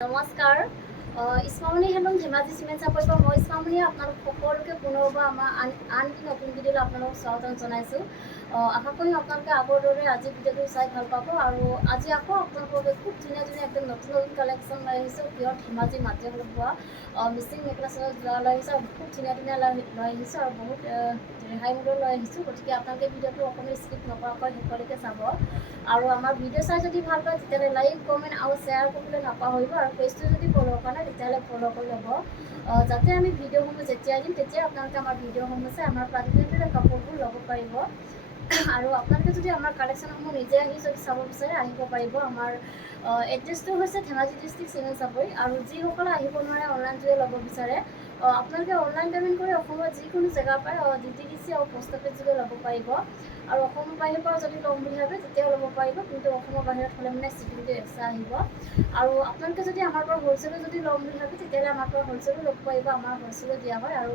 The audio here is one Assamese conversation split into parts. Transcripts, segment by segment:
নমস্কাৰ ইছমামণি হেণ্ডলুম ধেমাজি চিমেণ্ট চাপৰিৰ পৰা মই ইছমামণিয়ে আপোনালোক সকলোকে পুনৰবাৰ আমাৰ আন এটি নতুন ভিডিঅ'লৈ আপোনালোকক স্বাগতম জনাইছোঁ। আশা কৰিম আপোনালোকে আগৰ দৰে আজি ভিডিঅ'টো চাই ভাল পাব। আৰু আজি আকৌ আপোনালোকৰ বাবে খুব ধুনীয়া ধুনীয়া একদম নতুন নতুন কালেকশ্যন লৈ আহিছোঁ। পিয়ৰ ধেমাজি মাটিশালত বোৱা মিচিং মেখেলা চাদৰ যোৰা লৈ আহিছোঁ আৰু খুব ধুনীয়া ধুনীয়া লৈ আহিছোঁ আৰু বহুত ৰেহাই মূল্য লৈ আহিছোঁ। গতিকে আপোনালোকে ভিডিঅ'টো অকণমান স্কিপ নকৰাকৈ শেষলৈকে চাব। আৰু আমাৰ ভিডিঅ' চাই যদি ভাল পায় তেতিয়াহ'লে লাইক কমেণ্ট আৰু শ্বেয়াৰ কৰিবলৈ নাপাহৰিব। আৰু পেজটো যদি ফ'ল' কৰা নাই তেতিয়াহ'লে ফ'ল' কৰি ল'ব, যাতে আমি ভিডিঅ'সমূহ যেতিয়া দিম তেতিয়া আপোনালোকে আমাৰ ভিডিঅ'সমূহ চাই আমাৰ প্ৰাতিনিধিক কাপোৰবোৰ ল'ব পাৰিব। আৰু আপোনালোকে যদি আমাৰ কালেকশ্যনসমূহ নিজে আহি যদি চাব বিচাৰে আহিব পাৰিব। আমাৰ এড্ৰেছটো হৈছে ধেমাজি ডিষ্ট্ৰিক্ট চিমেণ্ট চাপৰি। আৰু যিসকলে আহিব নোৱাৰে অনলাইন যোগে ল'ব বিচাৰে আপোনালোকে অনলাইন পে'মেণ্ট কৰি অসমৰ যিকোনো জেগাৰ পৰাই DTDC আৰু পোষ্ট অফিচ যোগে ল'ব পাৰিব। আৰু অসমৰ বাহিৰৰ পৰা যদি ল'ম বুলি ভাবে তেতিয়াও ল'ব পাৰিব, কিন্তু অসমৰ বাহিৰত হ'লে মানে চিপিংটো এক্সট্ৰা আহিব। আৰু আপোনালোকে যদি আমাৰ পৰা হ'লচেলো যদি ল'ম বুলি ভাবে তেতিয়াহ'লে আমাৰ পৰা হ'লচেলো ল'ব পাৰিব। আমাৰ হ'লচেলো দিয়া হয়। আৰু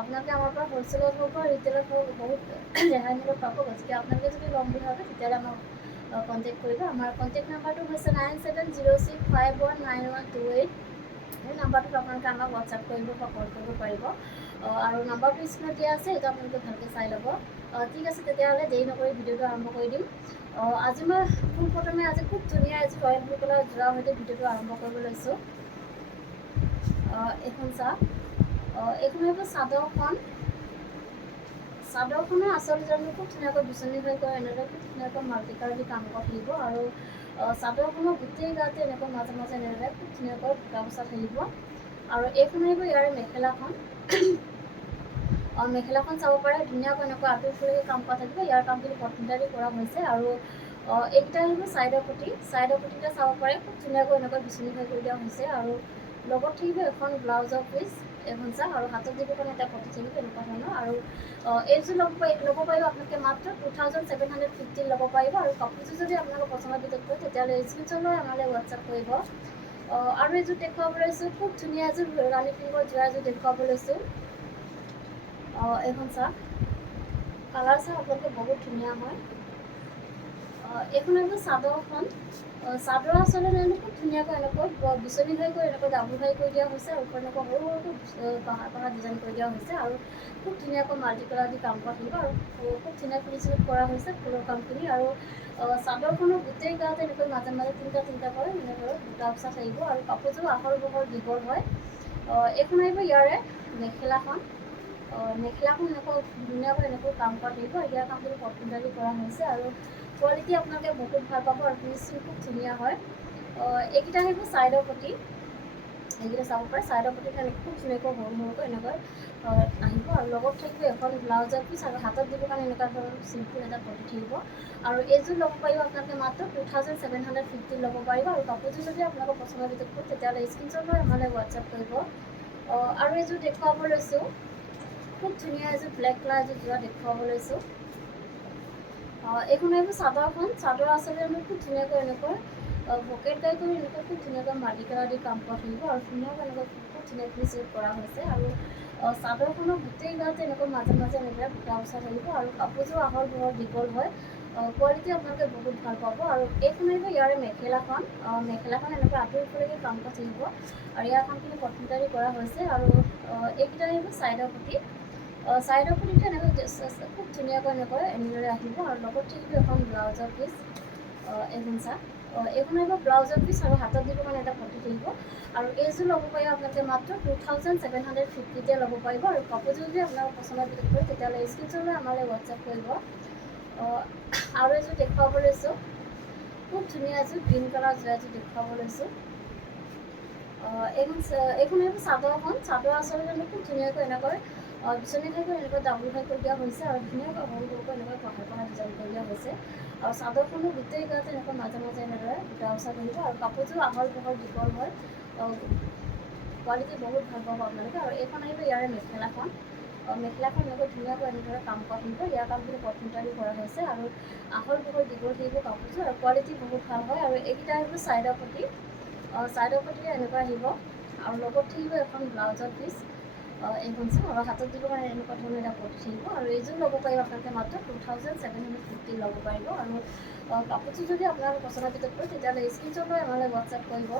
আপোনালোকে আমাৰ পৰা হ'লচেলত হওক বা ৰিটেইলত হওক বহুত ৰেহাই মূল্যত পাব। গতিকে আপোনালোকে যদি ল'ম বুলি ভাবে তেতিয়াহ'লে আমাক কণ্টেক্ট কৰিব। আমাৰ কণ্টেক্ট নাম্বাৰটো হৈছে 9706519128। সেই নাম্বাৰটোত আপোনালোকে আমাক হোৱাটছআপ কৰিব বা কল কৰিব পাৰিব। আৰু নাম্বাৰটো স্ক্ৰীণত দিয়া আছে, সেইটো আপোনালোকে ভালকৈ চাই ল'ব। ঠিক আছে, তেতিয়াহ'লে দেৰি নকৰি ভিডিঅ'টো আৰম্ভ কৰি দিম। আজি মই পোনপ্ৰথমে আজি খুব ধুনীয়া এযোৰ ৰয়েল ব্লু কালাৰ যোৰাৰ সৈতে ভিডিঅ'টো আৰম্ভ কৰিব লৈছোঁ। এইখন চাওক, এইখন হ'ব চাদৰখনৰ আচল ডিজাইনটো খুব ধুনীয়াকৈ বিচনী হৈ গৈ এনেদৰে খুব ধুনীয়াকৈ মাল্টি কালাৰ দি কাম কৰা থাকিব। আৰু চাদৰখনৰ গোটেই গাতে এনেকৈ মাজে মাজে এনেদৰে খুব ধুনীয়াকৈ বুটা বচা থাকিব। আৰু এইখন আহিব ইয়াৰে মেখেলাখন। মেখেলাখন চাব পাৰে ধুনীয়াকৈ এনেকৈ আঁতৰি ফুৰি কাম কৰা থাকিব। ইয়াৰ কামখিনি কটনটাৰী কৰা হৈছে। আৰু এইকেইটা আহিব ছাইডৰ পটিটা চাব পাৰে খুব ধুনীয়াকৈ এনেকৈ বিচনী হৈ কৰি দিয়া হৈছে। আৰু লগত থাকিব এখন ব্লাউজৰ পিচ, এখন চাওক, আৰু হাতত দিব কাৰণে এটা পটি থাকিব এনেকুৱা ধৰণৰ। আৰু এইযোৰ ল'ব পাৰিব আপোনালোকে মাত্ৰ 2750 ল'ব পাৰিব। আৰু কাপোৰযোৰ যদি আপোনালোকৰ পচন্দৰ ভিতৰত পৰে তেতিয়াহ'লে স্ক্ৰীনশ্বট লৈ আমালৈ হোৱাটছআপ কৰিব। আৰু এযোৰ দেখুৱাব লৈছোঁ, খুব ধুনীয়া এযোৰ ৰাণী পিংকৰ যোৰা এযোৰ দেখুৱাব লৈছোঁ। এইখন চাওক, কালাৰ চাওক আপোনালোকে বহুত ধুনীয়া হয়। এইখন হৈছে চাদৰখন। চাদৰ আচলতে খুব ধুনীয়াকৈ এনেকৈ বিচনী হৈ গৈ এনেকৈ ডাবুল হৈ কৰি দিয়া হৈছে। আৰু ওপৰত এনেকৈ সৰু সৰুকৈ পাহাৰ ডিজাইন কৰি দিয়া হৈছে। আৰু খুব ধুনীয়াকৈ মাল্টি কালাৰ দি কাম কৰা থাকিব। আৰু খুব ধুনীয়া ফিনিচিঙত কৰা হৈছে ফুলৰ কামখিনি। আৰু চাদৰখনৰ গোটেই গাতে এনেকৈ মাজে মাজে তিনিটাকৈ এনেকৈ বুটা বচা থাকিব। আৰু কাপোৰযোৰ আহল বহল দীঘল হয়। এইখন আহিব ইয়াৰে মেখেলাখন। মেখেলাখন এনেকৈ ধুনীয়াকৈ এনেকৈ কাম কৰা থাকিব। ইয়াৰ কামখিনি কটনটাৰী কৰা হৈছে। আৰু কোৱালিটি আপোনালোকে বহুত ভাল পাব আৰু ফিনিচিং খুব ধুনীয়া হয়। এইকেইটা আহিব ছাইডৰ পটি, এইকেইটা চাব পাৰে ছাইডৰ পটিটো এনেকৈ খুব ধুনীয়াকৈ সৰু সৰুকৈ এনেকৈ আহিব। আৰু লগত থাকিব এখন ব্লাউজৰ পিচ, আৰু হাতত দিবৰ কাৰণে এনেকুৱা ধৰণৰ চিম্পুল এটা পটি থাকিব। আৰু এইযোৰ ল'ব পাৰিব আপোনালোকে মাত্ৰ 2750 ল'ব পাৰিব। আৰু কাপোৰযোৰ যদি আপোনালোকৰ পচন্দৰ ভিতৰত পৰে তেতিয়াহ'লে স্ক্ৰীনশ্বট লৈ আমালৈ হোৱাটছআপ কৰিব। আৰু এযোৰ দেখুৱাব লৈছোঁ, খুব ধুনীয়া এযোৰ ব্লেক কালাৰ এযোৰ যোৰা দেখুৱাব লৈছোঁ। এইখন আহিব চাদৰখন। চাদৰ আচলতে আমি খুব ধুনীয়াকৈ এনেকৈ পকেট টাই কৰি এনেকৈ খুব ধুনীয়াকৈ মাল্টি কালাৰ দি কাম কৰা থাকিব। আৰু ধুনীয়াকৈ এনেকৈ খুব ধুনীয়া ফিনিচিং কৰা হৈছে। আৰু চাদৰখনৰ গোটেই গাতে এনেকৈ মাজে মাজে এনেদৰে বুটা বচা থাকিব। আৰু কাপোৰযোৰ আহল বহল দীঘল হয়। কোৱালিটি আপোনালোকে বহুত ভাল পাব। আৰু এইখন আহিব ইয়াৰে মেখেলাখন। মেখেলাখন এনেকৈ আঁতৰি ফুৰিকৈ কাম কৰা থাকিব। আৰু ইয়াৰ কামখিনি কটনটাৰী কৰা হৈছে। আৰু এইকেইটা আহিব ছাইডৰ পটি। ছাইডৰ পটিটো এনেকৈ খুব ধুনীয়াকৈ এনেদৰে আহিব। আৰু লগত থাকিব এখন ব্লাউজৰ পিচ, এইখন চাওক, এইখন আহিব ব্লাউজৰ পিচ, আৰু হাতত দিব কাৰণে এটা পটি থাকিব। আৰু এইযোৰ ল'ব পাৰিব আপোনালোকে মাত্ৰ 2750 ল'ব পাৰিব। আৰু কাপোৰযোৰ যদি আপোনালোকৰ পচন্দৰ ভিতৰত পৰে তেতিয়াহ'লে স্ক্ৰীনশ্বট লৈ আমালৈ হোৱাটছআপ কৰিব। আৰু এযোৰ দেখুৱাব লৈছোঁ, খুব ধুনীয়া এযোৰ গ্ৰীণ কালাৰ যোৰা এযোৰ দেখুৱাব লৈছোঁ। এইখন আহিব চাদৰখন। চাদৰ আচলতে খুব ধুনীয়াকৈ এনেকৈ বিচনী খাই এনেকৈ ডাবুল খাই কৰি দিয়া হৈছে। আৰু ধুনীয়াকৈ সৰু সৰুকৈ এনেকৈ পাহাৰ ডিজাইন কৰি দিয়া হৈছে। আৰু চাদৰখনো গোটেই গাতে এনেকৈ মাজে মাজে এনেদৰে বুটা বচা থাকিব। আৰু কাপোৰযোৰ আহল বহল দীঘল হয়। কোৱালিটি বহুত ভাল পাব আপোনালোকে। আৰু এইখন আহিব ইয়াৰে মেখেলাখন। মেখেলাখন এনেকৈ ধুনীয়াকৈ এনেদৰে কাম কৰা থাকিব। ইয়াৰ কামখিনি কটনটাৰী কৰা হৈছে। আৰু আহল বহল দীঘল থাকিব কাপোৰযোৰ, আৰু কোৱালিটি বহুত ভাল হয়। আৰু এইকেইটা আহিব ছাইডৰ পটি। ছাইডৰ পটিৰে এনেকৈ আহিব। আৰু লগত থাকিব এখন ব্লাউজৰ পিচ, এইখন চাওক, আৰু হাতত দিবৰ কাৰণে এনেকুৱা ধৰণৰ এটা পটি থাকিব। আৰু এইযোৰ ল'ব পাৰিব আপোনালোকে মাত্ৰ 2750 ল'ব পাৰিব। আৰু কাপোৰযোৰ যদি আপোনালোকৰ পচন্দৰ ভিতৰত পৰে তেতিয়াহ'লে স্ক্ৰীনশ্বট লৈ আমালৈ হোৱাটছআপ কৰিব।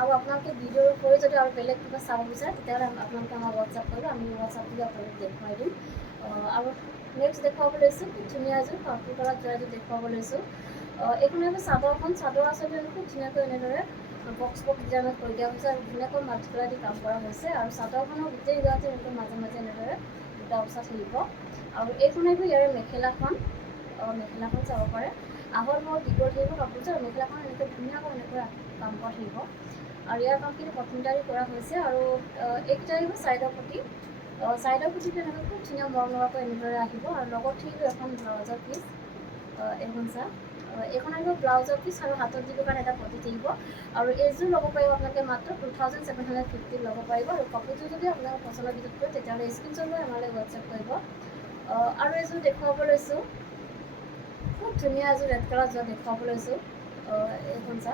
আৰু আপোনালোকে ভিডিঅ'ৰ উপৰি যদি আৰু বেলেগ কিবা চাব বিচাৰে তেতিয়াহ'লে আপোনালোকে আমাক হোৱাটছআপ কৰিব, আমি হোৱাটছআপ যোগে আপোনালোকক দেখুৱাই দিম। আৰু নেক্সট দেখুৱাব লৈছোঁ খুব ধুনীয়া এযোৰ পাৰ্পল কালাৰ যোৰা এযোৰ দেখুৱাব লৈছোঁ। এইখন আহিব চাদৰখন, চাদৰ আচলতে খুব ধুনীয়াকৈ এনেদৰে বক্স ডিজাইনত কৰি দিয়া হৈছে আৰু ধুনীয়াকৈ মাল্টিকালাৰ দি কাম কৰা হৈছে। আৰু চাদৰখনৰ গোটেই গাতে এনেকৈ মাজে মাজে এনেদৰে দুটা উচা থাকিব। আৰু এইখন আহিব ইয়াৰে মেখেলাখন, মেখেলাখন চাব পাৰে আহল বহল দীঘল থাকিব কাপোৰযোৰ, আৰু মেখেলাখন এনেকৈ ধুনীয়াকৈ এনেকৈ কাম কৰা থাকিব। আৰু ইয়াৰ কামখিনি কটনকাৰী কৰা হৈছে। আৰু এইকেইটা আহিব চাইডৰ পটি, চাইডৰ পটিটো এনেকৈ খুব ধুনীয়া মৰম লগাকৈ এনেদৰে আহিব। আৰু লগত থাকিব এখন ব্লাউজৰ পিচ, এইখন চা এইখন আহিব ব্লাউজৰ পিচ আৰু হাতত দিবৰ কাৰণে এটা পটি থাকিব। আৰু এইযোৰ ল'ব পাৰিব আপোনালোকে মাত্ৰ 2750 ল'ব পাৰিব। আৰু কাপোৰযোৰ যদি আপোনালোকৰ পচন্দৰ ভিতৰত কৰে তেতিয়াহ'লে স্ক্ৰীনশ্বট লৈ আমালৈ হোৱাটছআপ কৰিব। আৰু এযোৰ দেখুৱাব লৈছোঁ খুব ধুনীয়া এযোৰ ৰেড কালাৰ যোৱা দেখুৱাব লৈছোঁ। এইখন চা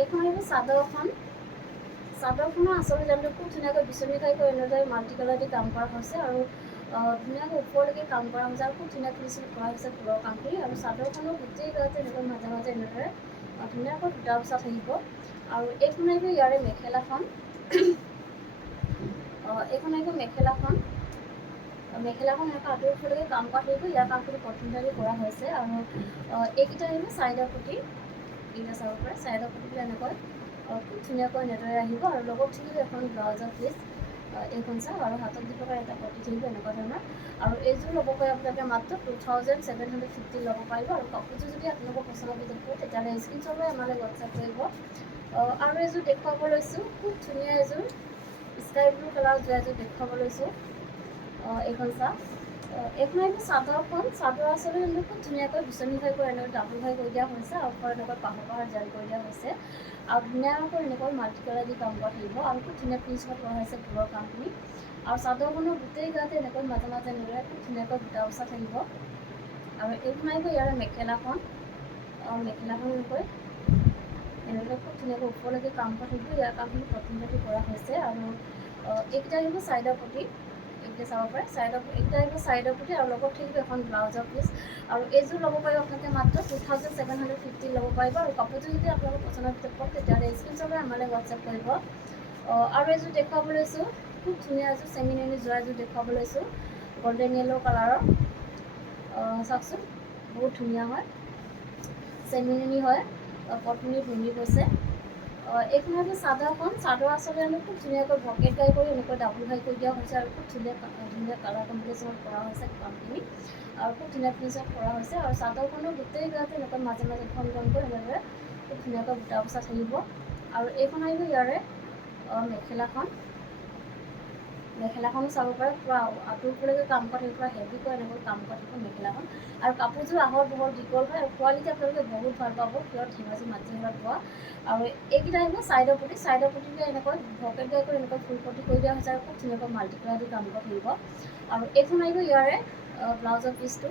এইখন আহিব চাদৰখন, চাদৰখনৰ আচল ডিজাইনটো খুব ধুনীয়াকৈ বিচনীকাৰীকৈ এনেদৰে মাল্টি কালাৰ দি কাম কৰা হৈছে। আৰু ধুনীয়াকৈ ওপৰলৈকে কাম কৰা হৈছে আৰু খুব ধুনীয়া ফিনিচিং কৰা হৈছে ফুলৰ কামখিনি। আৰু চাদৰখনৰ গোটেই গাতে এনেকৈ মাজে মাজে এনেদৰে ধুনীয়াকৈ দুটা উচা থাকিব। আৰু এইখন আহিব ইয়াৰে মেখেলাখন, এইখন আহিব মেখেলাখন, মেখেলাখন এনেকৈ আঁতৰি ওপৰলৈকে কাম কৰা থাকিব। ইয়াৰ কামখিনি কটনকাৰী কৰা হৈছে। আৰু এইকেইটা আহিব চাইডৰ পটি, এইকেইটা চাব পাৰে চাইডৰ পটিটো এনেকৈ খুব ধুনীয়াকৈ এনেদৰে আহিব। আৰু লগত থাকিব এখন ব্লাউজৰ পিচ, এইখন চাওক, আৰু হাতত দিবৰ কাৰণে এটা পটি থাকিব এনেকুৱা ধৰণৰ। আৰু এইযোৰ ল'ব পাৰে আপোনালোকে মাত্ৰ 2750 ল'ব পাৰিব। আৰু কাপোৰযোৰ যদি আপোনালোকৰ পচন্দৰ ভিতৰত কৰে তেতিয়াহ'লে স্ক্ৰীনশ্বট লৈ আমালৈ হোৱাটছআপ কৰিব। আৰু এযোৰ দেখুৱাব লৈছোঁ খুব ধুনীয়া এযোৰ স্কাই ব্লু কালাৰ যোৱা এযোৰ দেখুৱাব লৈছোঁ। এইখন চাওক, এইখন আহিব চাদৰখন, চাদৰ আচলতে খুব ধুনীয়াকৈ বিচনী ঘাই কৰি এনেকৈ ডাবুল ঘাই কৰি দিয়া হৈছে। আৰু ওপৰত এনেকৈ পাহাৰ জাৰি কৰি দিয়া হৈছে। আৰু ধুনীয়াকৈ এনেকৈ মাল্টি কালাৰ দি কাম কৰা থাকিব। আৰু খুব ধুনীয়া ফিনিচিঙত কৰা হৈছে ফুলৰ কামখিনি। আৰু চাদৰখনৰ গোটেই গাতে এনেকৈ মাজে মাজে এনেদৰে খুব ধুনীয়াকৈ দুটা উচা থাকিব। আৰু এইখন আহিব ইয়াৰে মেখেলাখন, মেখেলাখন এনেকৈ খুব ধুনীয়াকৈ ওপৰলৈকে কাম কৰা থাকিব। ইয়াৰ কামখিনি কটনকাৰী কৰা হৈছে। আৰু এইকেইটা আহিব চাইডৰ পটি, এইকেইটা চাব পাৰে এইকেইটা আহিব চাইডৰ পটি। আৰু লগত থাকিব এখন ব্লাউজৰ পিচ। আৰু এইযোৰ ল'ব পাৰিব আপোনালোকে মাত্ৰ 2750 ল'ব পাৰিব। আৰু কাপোৰযোৰ যদি আপোনালোকৰ পচন্দৰ ভিতৰত পৰে তেতিয়াহ'লে স্ক্ৰীনশ্বট লৈ আমালৈ হোৱাটছআপ কৰিব। আৰু এযোৰ দেখুৱাব লৈছোঁ খুব ধুনীয়া এযোৰ চেমিনেৰী যোৰা এযোৰ দেখুৱাব লৈছোঁ গল্ডেন য়েল্ল' কালাৰৰ। চাওকচোন বহুত ধুনীয়া হয়, চেমিনেৰী হয়, কটনী ধুনি গৈছে। এইখন আহিব চাদৰখন, চাদৰ আচলতে খুব ধুনীয়াকৈ ভকেট ঘাই কৰি এনেকৈ ডাবুল ঘাই কৰি দিয়া হৈছে। আৰু খুব ধুনীয়া কালাৰ কম্বিনেশ্যনত কৰা হৈছে কামখিনি। আৰু খুব ধুনীয়া ফিনিচিঙত কৰা হৈছে। আৰু চাদৰখনৰ গোটেই গাতে এনেকৈ মাজে মাজে ঘন ঘনকৈ এনেদৰে খুব ধুনীয়াকৈ বুটা বচা থাকিব। আৰু এইখন আহিব ইয়াৰে মেখেলাখন, মেখেলাখনো চাব পাৰে পূৰা আঁতৰ ওপৰলৈকে কাম কৰা থাকিব, পূৰা হেভিকৈ এনেকৈ কাম কৰা থাকিব মেখেলাখন। আৰু কাপোৰযোৰ আহল বহল দীঘল হয়। আৰু কোৱালিটি আপোনালোকে বহুত ভাল পাব, পিয়ৰ ধেমাজি মাটিশালত পোৱা। আৰু এইকেইটা আহিব চাইডৰ পটি, চাইডৰ পটিতে এনেকৈ ভকেট ঘাই কৰি এনেকৈ ফুল পটি কৰি দিয়া হৈছে। আৰু খুব ধুনীয়াকৈ মাল্টি কালাৰ দি কাম কৰা থাকিব। আৰু এইখন আহিব ইয়াৰে ব্লাউজৰ পিচটো,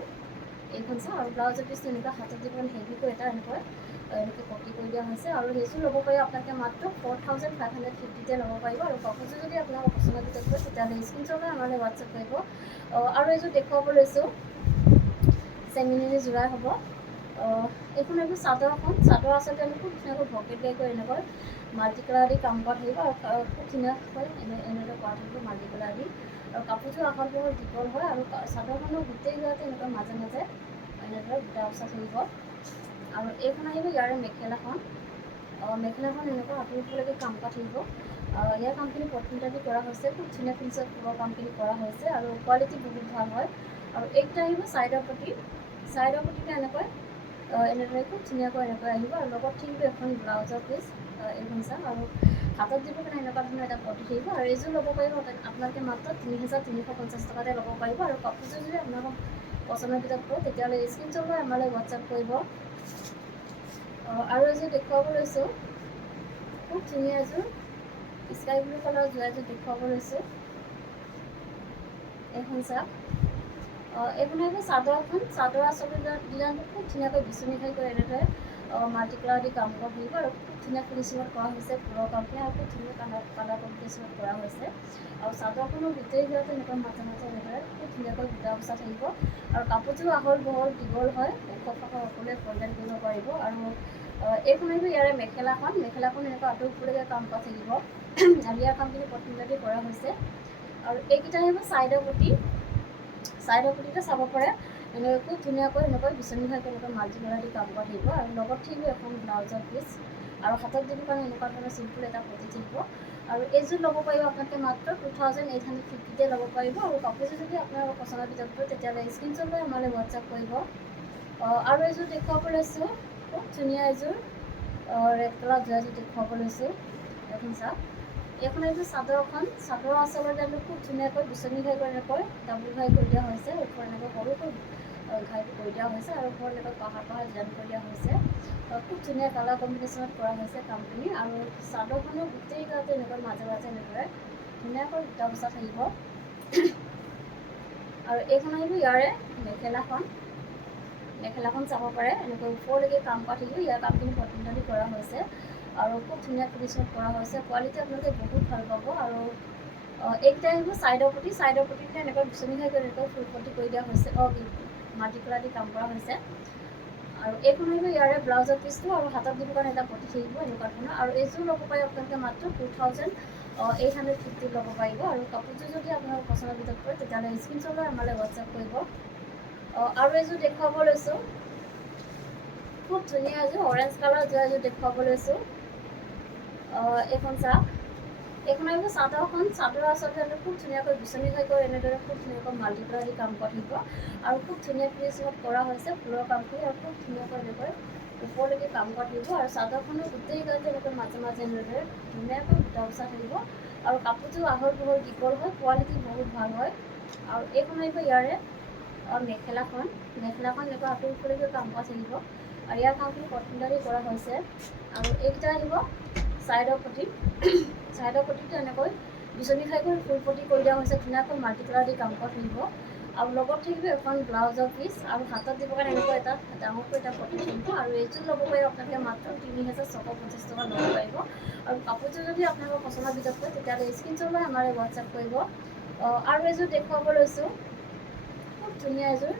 এইখন চাওঁ। আৰু ব্লাউজৰ পিচটো এনেকৈ হাতত দিব হেভিকৈ এটা এনেকৈ পটি কৰি দিয়া হৈছে। আৰু সেইযোৰ ল'ব পাৰিব আপোনালোকে মাত্ৰ 4550 ল'ব পাৰিব। আৰু কাপোৰযোৰ যদি আপোনালোকৰ পচন্দৰ ভিতৰত কৰে তেতিয়াহ'লে স্ক্ৰীনশ্বট লৈ আমালৈ হোৱাটছআপ কৰিব। আৰু এযোৰ দেখুৱাব লৈছোঁ চেমিনেৰী যোৰাই হ'ব। এইখন আহিব চাদৰখন, চাদৰ আচলতে আমি খুব ধুনীয়াকৈ ভকেট ঘাই কৰি এনেকৈ মাল্টি কালাৰ দি কাম কৰা থাকিব। আৰু খুব ধুনীয়াকৈ এনেদৰে কৰা থাকিব মাল্টি কালাৰ দি। আৰু কাপোৰযোৰ আহল বহল দীঘল হয়। আৰু চাদৰখনৰ গোটেই গাতে এনেকৈ মাজে মাজে এনেদৰে দুটা উচা থাকিব। আৰু এইখন আহিব ইয়াৰে মেখেলাখন, মেখেলাখন এনেকৈ আঁতৰি ওপৰলৈকে কাম কৰা থাকিব। ইয়াৰ কামখিনি কটনকাৰী কৰা হৈছে, খুব ধুনীয়া ফিনিচিঙত ফুলৰ কামখিনি কৰা হৈছে। আৰু কোৱালিটি বহুত ভাল হয়। আৰু এইকেইটা আহিব চাইডৰ পটি, চাইডৰ পটিটো এনেদৰে খুব ধুনীয়াকৈ এনেকৈ আহিব। আৰু লগত থাকিব এখন ব্লাউজৰ পিচ, এইখন চাওক। আৰু হাতত দিব কাৰণে এনেকুৱা ধৰণৰ এটা পটি থাকিব। আৰু এইযোৰ ল'ব পাৰিব আপোনালোকে মাত্ৰ 3350 টকাতে ল'ব পাৰিব। আৰু কাপোৰযোৰ যদি আপোনালোকৰ পচন্দৰ ভিতৰত কৰে তেতিয়াহ'লে স্ক্ৰীনশ্বট লৈ আমালৈ হোৱাটছআপ কৰিব। আৰু এযোৰ দেখুৱাব লৈছোঁ খুব ধুনীয়া এযোৰ স্কাই ব্লু কালাৰ যোৰা এযোৰ দেখুৱাব লৈছোঁ, এইখন চাওক। এইখন আহিব চাদৰখন, চাদৰ আচলতে ডিজাইনটো খুব ধুনীয়াকৈ বিচনী ঘাই কৰি এনেদৰে মাল্টি কালাৰ দি কাম কৰা থাকিব। আৰু খুব ধুনীয়া ফিনিচিঙত কৰা হৈছে ফুলৰ কামখিনি। আৰু খুব ধুনীয়া কালাৰ কম্বিনেশ্যনত কৰা হৈছে। আৰু চাদৰখনৰ গোটেই গাতে এনেকৈ মাজে মাজে এনেদৰে খুব ধুনীয়াকৈ বুটা বচা থাকিব। আৰু কাপোৰযোৰ আহল বহল দীঘল হয়, ওখ পাখ সকলোৱে পৰিধান কৰিব পাৰিব। আৰু এইখন আহিব ইয়াৰে মেখেলাখন এনেকুৱা আঁতৰ ওপৰলৈকে কাম কৰা থাকিব আৰু ইয়াৰ কামখিনি প্ৰথমতে কৰা হৈছে। আৰু এইকেইটা আহিব ছাইডৰ পুটিতে চাব পাৰে এনেকৈ খুব ধুনীয়াকৈ এনেকৈ বিচনী ভাগ এনেকৈ মাল্টি কালাৰ দি কাম কৰা থাকিব। আৰু লগত থাকিব এখন ব্লাউজৰ পিচ আৰু হাতত দিব কাৰণে এনেকুৱা ধৰণৰ চিম্পুল এটা পটি থাকিব। আৰু এইযোৰ ল'ব পাৰিব আপোনালোকে মাত্ৰ 2850তে ল'ব পাৰিব। আৰু কাপোৰযোৰ যদি আপোনালোকৰ পচন্দৰ ভিতৰত পৰে তেতিয়াহ'লে স্ক্ৰীনশ্বট লৈ আমালৈ হোৱাটছআপ কৰিব। আৰু এযোৰ দেখুৱাব লৈছোঁ, খুব ধুনীয়া এযোৰ ৰেড কালাৰ যোৰাযোৰ দেখুৱাব লৈছোঁ। এখন চাওক, এইখন এইযোৰ চাদৰৰ আঁচলত আমি খুব ধুনীয়াকৈ বিচনী ঘাই কৰি এনেকৈ ডাবুল ঘাই কৰি দিয়া হৈছে। ওপৰত এনেকৈ সৰুকৈ ঘাইটো কৰি দিয়া হৈছে আৰু ওপৰত এনেকৈ পাহাৰ ডিজাইন কৰি দিয়া হৈছে। খুব ধুনীয়া কালাৰ কম্বিনেশ্যনত কৰা হৈছে কামখিনি। আৰু চাদৰখনৰ গোটেই গাতে এনেকৈ মাজে এনেদৰে ধুনীয়াকৈ বুটা বচা থাকিব। আৰু এইখন আহিব ইয়াৰে মেখেলাখন চাব পাৰে এনেকৈ ওপৰলৈকে কাম কৰা থাকিব। ইয়াৰ কামখিনি প্ৰথমতে কৰা হৈছে আৰু খুব ধুনীয়া ফিনিচিঙত কৰা হৈছে। কোৱালিটি আপোনালোকে বহুত ভাল পাব। আৰু এইকেইটা আহিব ছাইডৰ পটিতে এনেকৈ বিচনী ঘাই কৰি এনেকৈ ফুল পটি কৰি দিয়া হৈছে, মাল্টি কালাৰ দি কাম কৰা হৈছে। আৰু এইখন আহিব ইয়াৰে ব্লাউজৰ পিচটো আৰু হাতত দিব কাৰণে এটা পটি থাকিব এনেকুৱা ধৰণৰ। আৰু এইযোৰ ল'ব পাৰিব আপোনালোকে মাত্ৰ 2850 ল'ব পাৰিব। আৰু কাপোৰযোৰ যদি আপোনালোকৰ পচন্দৰ ভিতৰত পৰে তেতিয়াহ'লে স্ক্ৰীনশ্বট লৈ আমালৈ হোৱাটছআপ কৰিব। আৰু এযোৰ দেখুৱাব লৈছোঁ, খুব ধুনীয়া এযোৰ অৰেঞ্জ কালাৰ এযোৰ দেখুৱাব লৈছোঁ। এইখন চাওক, এইখন আহিব চাদৰ আচলতে খুব ধুনীয়াকৈ বিচনী ঘাই কৰি এনেদৰে খুব ধুনীয়াকৈ মাল্টি কালাৰ দি কাম কৰা থাকিব। আৰু খুব ধুনীয়া ফিনিচিঙত কৰা হৈছে ফুলৰ কামখিনি। আৰু খুব ধুনীয়াকৈ এনেকৈ ওপৰলৈকে কাম কৰা থাকিব। আৰু চাদৰখনৰ গোটেই গাতে এনেকৈ মাজে এনেদৰে ধুনীয়াকৈ বুটা বচা থাকিব। আৰু কাপোৰযোৰ আহল বহল দীঘল হয়, কোৱালিটি বহুত ভাল হয়। আৰু এইখন আহিব ইয়াৰে মেখেলাখন এনেকুৱা আঁতৰ ওপৰলৈকে কাম কৰা থাকিব। আৰু ইয়াৰ কামখিনি প্ৰথমতে কৰা হৈছে। আৰু এইকেইটা আহিব ছাইডৰ পটিটো এনেকৈ বিচনী ঘাই কৰি ফুল পটি কৰি দিয়া হৈছে, ধুনীয়াকৈ মাল্টি কালাৰ দি কাম কৰা থাকিব। আৰু লগত থাকিব এখন ব্লাউজৰ পিচ আৰু হাতত দিবৰ কাৰণে এনেকৈ এটা ডাঙৰকৈ এটা পটি থাকিব। আৰু এইযোৰ ল'ব পাৰিব আপোনালোকে মাত্ৰ 3650 ল'ব পাৰিব। আৰু কাপোৰযোৰ যদি আপোনালোকৰ পচন্দৰ ভিতৰত পৰে তেতিয়াহ'লে স্ক্ৰীনশ্বট লৈ আমালৈ হোৱাটছআপ কৰিব। আৰু এযোৰ দেখুৱাব লৈছোঁ, খুব ধুনীয়া এযোৰ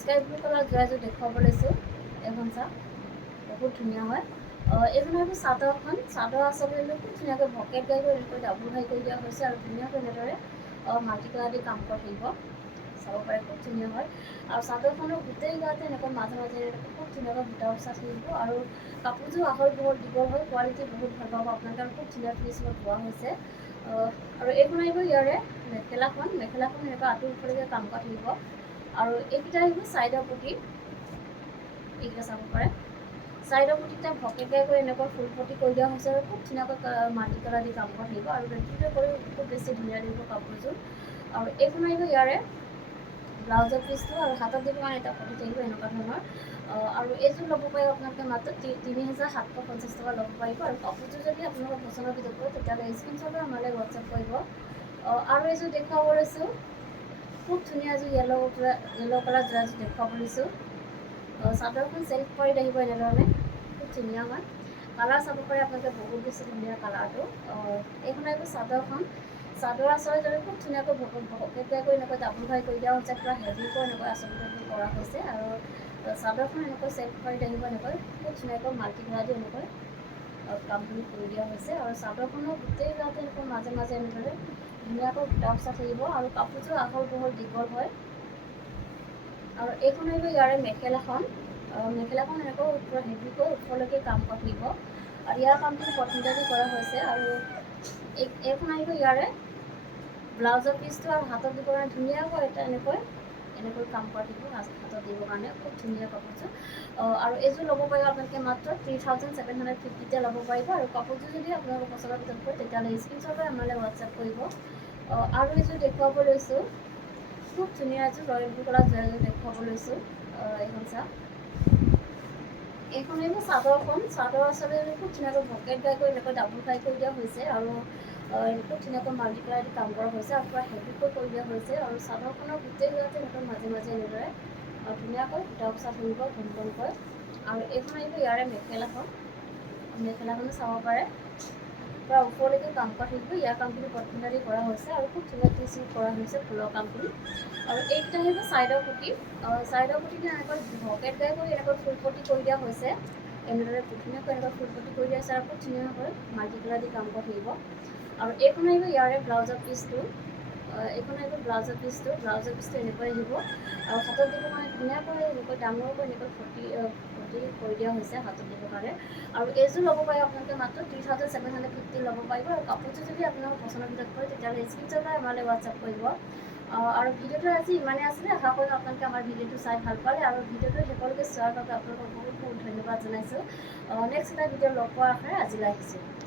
স্কাই ব্লু কালাৰ যোৰাযোৰ দেখুৱাব লৈছোঁ। এইখন চাওক, বহুত ধুনীয়া হয়। এইখন আহিব চাদৰ আচলতে খুব ধুনীয়াকৈ ভকেট ঘাই কৰি এনেকৈ ডাবুল ঘাই কৰি দিয়া হৈছে। আৰু ধুনীয়াকৈ এনেদৰে মাল্টি কালাৰ দি কাম কৰা থাকিব, চাব পাৰে খুব ধুনীয়া হয়। আৰু চাদৰখনৰ গোটেই গাতে এনেকৈ মাজে খুব ধুনীয়াকৈ বুটা বচা থাকিব। আৰু কাপোৰযোৰ আহল বহল দীঘল হয়, কোৱালিটি বহুত ভাল পাব আপোনালোকে। খুব ধুনীয়া ফিনিচিঙত পোৱা হৈছে। আৰু এইখন আহিব ইয়াৰে মেখেলাখন এনেকুৱা আঁতৰ ওপৰলৈকে কাম কৰা থাকিব। আৰু এইকেইটা আহিব ছাইডৰ পটি, এইকেইটা চাব পাৰে ছাইডৰ পটিতে ভকেট ঘাই কৰি এনেকৈ ফুল পটি কৰি দিয়া হৈছে। আৰু খুব ধুনীয়াকৈ মাল্টি কালাৰ দি কাম কৰা থাকিব। আৰু বেডটোতে কৰি খুব বেছি ধুনীয়া লাগিব কাপোৰযোৰ। আৰু এইখন আহিব ইয়াৰে ব্লাউজৰ পিচটো আৰু হাতত দিব কাৰণে এটা পটি থাকিব এনেকুৱা ধৰণৰ। আৰু এইযোৰ ল'ব পাৰিব আপোনালোকে মাত্ৰ 3750 ল'ব পাৰিব। আৰু কাপোৰযোৰ যদি আপোনালোকৰ পচন্দৰ ভিতৰত পৰে তেতিয়াহ'লে স্ক্ৰীনশ্বট লৈ আমালৈ হোৱাটছআপ কৰিব। আৰু এইযোৰ দেখুৱাব লৈছোঁ, খুব ধুনীয়া এযোৰ য়েল্ল' কালাৰ যোৰাযোৰ দেখুৱাব লৈছোঁ। চাদৰখন চেল্ফ পাৰিত আহিব এনেধৰণে, খুব ধুনীয়া হয়। কালাৰ চাব পাৰে আপোনালোকে, বহুত বেছি ধুনীয়া কালাৰটো। এইখন আহিব চাদৰ আঁচলতে খুব ধুনীয়াকৈ ভকেট ঘাই কৰি এনেকৈ ডাবুল ঘাই কৰি দিয়া হৈছে, পূৰা হেভিকৈ এনেকৈ আঁচলতে কৰা হৈছে। আৰু চাদৰখন এনেকৈ চেল্ফ পাৰিত আহিব, এনেকৈ খুব ধুনীয়াকৈ মাল্টি কালাৰ দি এনেকৈ কামখিনি কৰি দিয়া হৈছে। আৰু চাদৰখনৰ গোটেই গাতে এনেকৈ মাজে এনেদৰে ধুনীয়াকৈ বুটা বচা থাকিব। আৰু কাপোৰযোৰ আহল বহল দীঘল হয়। আৰু এইখন আহিব ইয়াৰে মেখেলাখন এনেকৈ পূৰা হেভিকৈ ওপৰলৈকে কাম কৰা থাকিব। আৰু ইয়াৰ কামখিনি প্ৰথমতে কৰা হৈছে। আৰু এইখন আহিব ইয়াৰে ব্লাউজৰ পিচটো আৰু হাতত দিবৰ কাৰণে ধুনীয়াকৈ এটা এনেকৈ কাম কৰা থাকিব, হাতত দিবৰ কাৰণে খুব ধুনীয়া কাপোৰযোৰ। আৰু এইযোৰ ল'ব পাৰিব আপোনালোকে মাত্ৰ 3750তে ল'ব পাৰিব। আৰু কাপোৰযোৰ যদি আপোনালোকৰ পচন্দৰ ভিতৰত পৰে তেতিয়াহ'লে স্ক্ৰীনশ্বট লৈ আমালৈ হোৱাটছআপ কৰিব। আৰু এইযোৰ দেখুৱাব লৈছোঁ, খুব ধুনীয়া এযোৰ ৰয়েল ব্লু কালাৰ যোৰাযোৰ দেখুৱাব লৈছোঁ। এইখন চাওক, এইখন আহিব চাদৰ আচলতে খুব ধুনীয়াকৈ ভকেট ঘাই কৰি এনেকৈ ডাবুল ঘাই কৰি দিয়া হৈছে। আৰু খুব ধুনীয়াকৈ মাল্টি কালাৰ দি কাম কৰা হৈছে। আৰু পূৰা হেভিকৈ কৰি দিয়া হৈছে। আৰু চাদৰখনৰ গোটেই গাতে এনেকৈ মাজে এনেদৰে ধুনীয়াকৈ বুটা বচা থাকিব ঘনকৈ। আৰু এইখন আহিব ইয়াৰে মেখেলাখনো চাব পাৰে, পূৰা ওপৰলৈকে কাম কৰা থাকিব। ইয়াৰ কামখিনি প্ৰথমতে কৰা হৈছে। আৰু খুব ধুনীয়া ফিনিচিং কৰা হৈছে ফুলৰ কামখিনি। আৰু এইকেইটা আহিব ছাইডৰ পটিতে এনেকৈ ভকেট ঘাই কৰি এনেকৈ ফুল পটি কৰি দিয়া হৈছে। এনেদৰে ধুনীয়াকৈ এনেকৈ ফুলপটি কৰি দিয়া আছে আৰু খুব ধুনীয়াকৈ মাল্টি কালাৰ দি কাম কৰি থাকিব। আৰু এইখন আহিব ইয়াৰে ব্লাউজৰ পিচটো। এইখন আহিব ব্লাউজৰ পিচটো এনেকৈ আহিব আৰু হাতত দিব কাৰণে ধুনীয়াকৈ এনেকৈ ডাঙৰকৈ এনেকৈ ফটি কৰি দিয়া হৈছে হাতত দিবৰ কাৰণে। আৰু এইযোৰ ল'ব পাৰিব আপোনালোকে মাত্ৰ 3750 ল'ব পাৰিব। আৰু কাপোৰযোৰ যদি আপোনালোকৰ পচন্দৰ ভিতৰত পৰে তেতিয়াহ'লে স্ক্ৰীনশ্বট লৈ আমালৈ হোৱাটছআপ কৰিব। আৰু ভিডিঅ'টো আজি ইমানেই আছিলে। আশা কৰোঁ আপোনালোকে আমাৰ ভিডিঅ'টো চাই ভাল পালে আৰু ভিডিঅ'টো শেষলৈকে চোৱাৰ বাবে আপোনালোকক বহুত বহুত ধন্যবাদ জনাইছোঁ। নেক্সট এটা ভিডিঅ' লগ পোৱাৰ আশাৰে আজিলৈ আহিছোঁ।